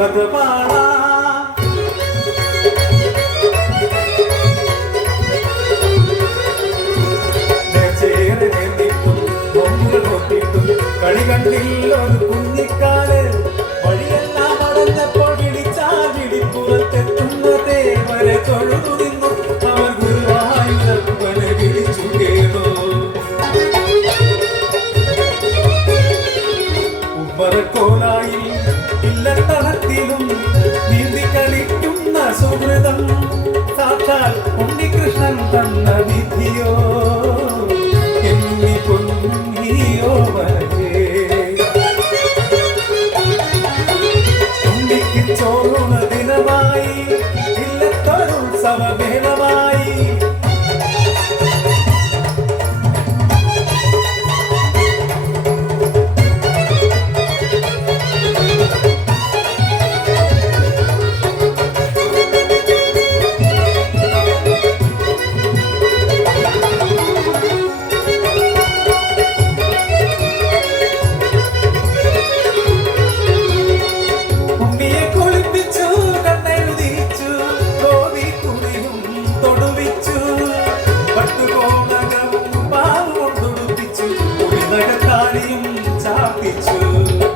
பகவானா চাপিছু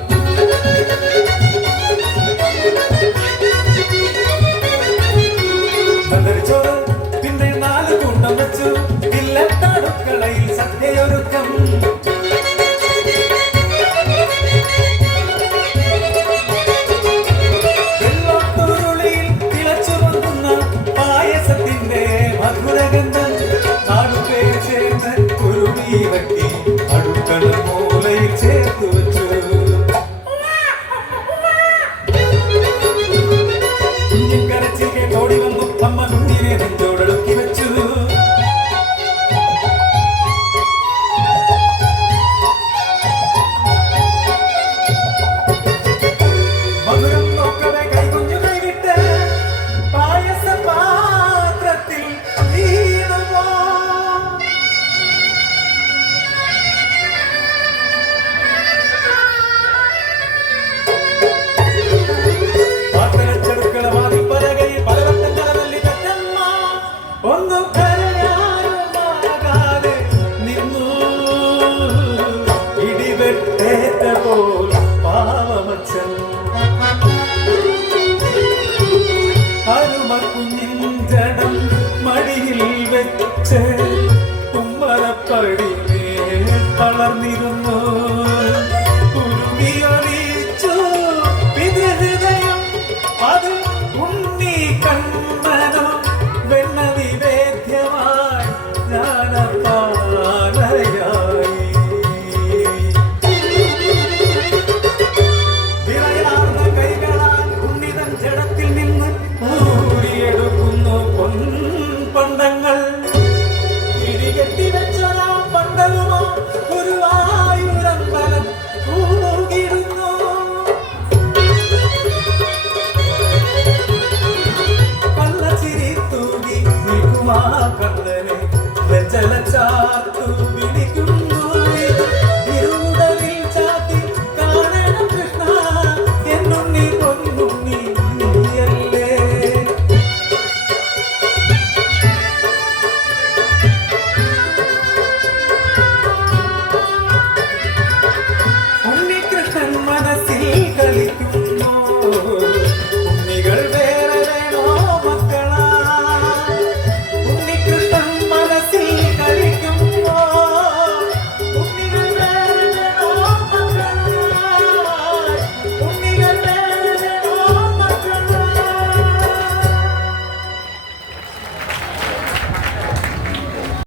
ಮಾಕ